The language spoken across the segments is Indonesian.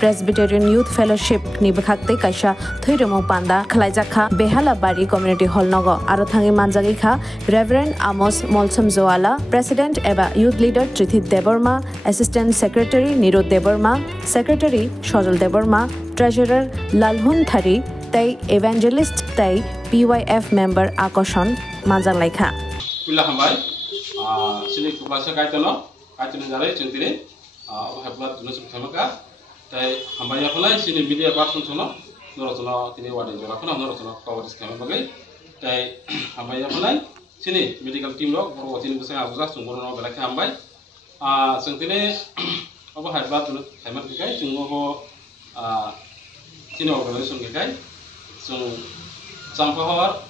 Presbyterian Youth Fellowship ni bekhakte kaisa thoiremo panda khlaijakha Behalabari Community Hall nogo aro thangi manjagi kha Reverend Amos Molsom Joala President eba Youth Leader Trithit Deborma Assistant Secretary Nirod Deborma Secretary Shojal Deborma Treasurer Lalhun Thari tai Evangelist tai PYF member Akoshon manjang laikha Pila hambai sini kubasa kaitono jare chintini habla dunus khamaka tai hambai apalai sini media person sono norosono tini wadi jora kono norosono coverage khamaka bagai tai hambai apalai sini medical team lo boro sini bisa abuza sungurno belaka hambai sentine abo habla dunus khamaka kai sungo sini organization kai sung sampahar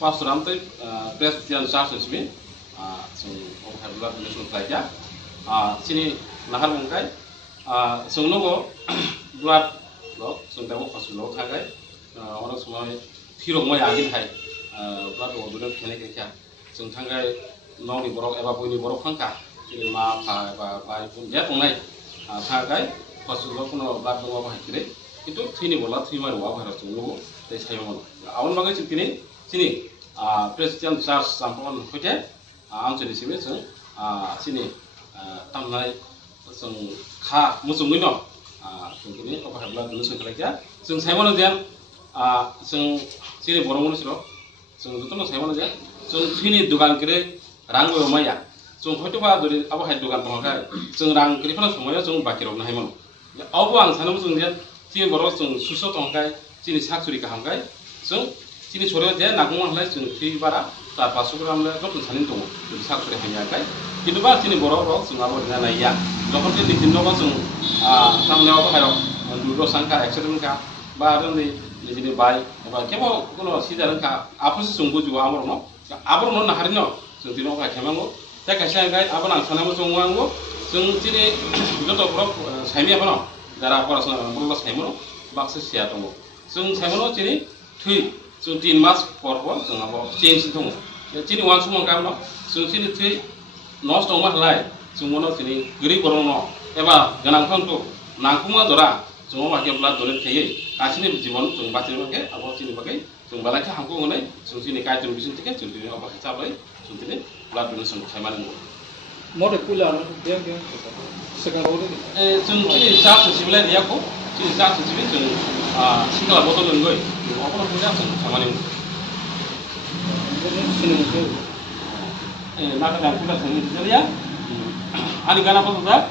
pastoram tai Presbyterian Church sini sung abo habla dunus khlaija sini nahar mungkai sung nogo blood lo sung demo khasulo thagai onak somoy thiro moy agin hai blood lo dudan khene ke kya sung thangai nongni borok eba boini borok khangka sini ma pha ba bai pun ja tongnai thagai khasulo kuno blood lo ba hakire itu thini bola thimar wa bhara sung nogo tai sayomon awon bagai chini sini Presbyterian Church sampon hote amchini sibe sung sini tamnai sung kha musungin no sung ini apa habla dulu sung kerja sung saya mana dia sung sini borong siro sung itu no saya mana dia sung sini dukan kiri ranggo maya sung hotu ba dari apa hai dukan pemakai sung rang kiri pun semuanya sung bakir orang hai mana apa ang sana sung dia sini borong sung susah tongkai sini sak suri kahamkai sung sini sore dia nagung mahlai sung kiri bara tak pasuk ramai kau pun sanin tunggu jadi sak suri hanya kai itu bah sini borok sung abo dengan ayah lokal dia di sini sung tamne abo hayo dulu sangka accident ka baru ni di sini bayi apa kemo kuno sidaran ka apa sih sungguh juga amor no nahari no sung tino ka kemango tak kasih kai apa nang sana sung wango sung sini itu tu borok saya apa no darah apa rasa borok saya no baksa siapa no sung saya no sini thui sung 3 mas por sung abo change tunggu sini wan sumong kam no sung sini thui nós tomamos lá, semua sini geri korono, eba ganang pangtu, nangkuma dora, semua pakai belat dora tiye, asini berjiwan, semua baca pakai, apa sini pakai, semua balaknya hampu ngonai, semua sini kait terus sini tiket, sini apa kita boleh, sini belat dora semua saya mana nggak. Mau pulang, dia sekarang ini. Sini saat sesuatu dia ko, sini saat sesuatu, sekolah botol enggak, apa nak punya semua saya mana nggak. Nak dan kita sendiri saja. Ani gana apa saja?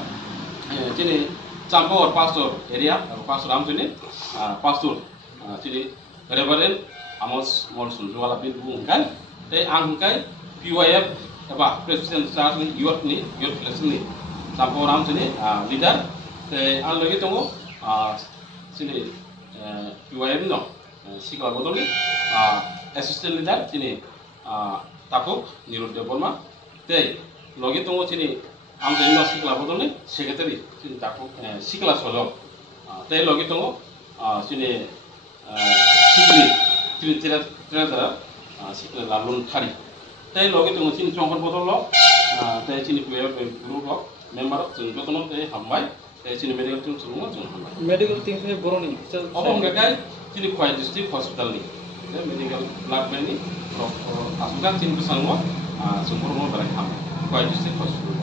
Jadi campur pastor area, pastor am sini, pastor. Jadi Reverend Amos Molsom Joala bin kan? Angkai PYF apa Presbyterian Church ni youth fellowship ni. Campur am sini leader. An lagi tunggu sini PYF no. Sekolah botol ni assistant leader sini. Tapuk Nirod Deborma, teh logi tunggu sini am jadi masih kelas betul ni secretary sini tapuk si kelas solo, teh logi tunggu sini sini tidak si kelas Lalhun Thari, teh logi tunggu sini congkon betul lo, teh sini player guru lo, member sini betul teh hambai, teh sini medical team semua hambai. Medical team ni boroni. Apa enggak kan? Sini Kuai District Hospital ni, medical lab ni. Asukan sini bersama, sempurna beragam. Kuai District Hospital.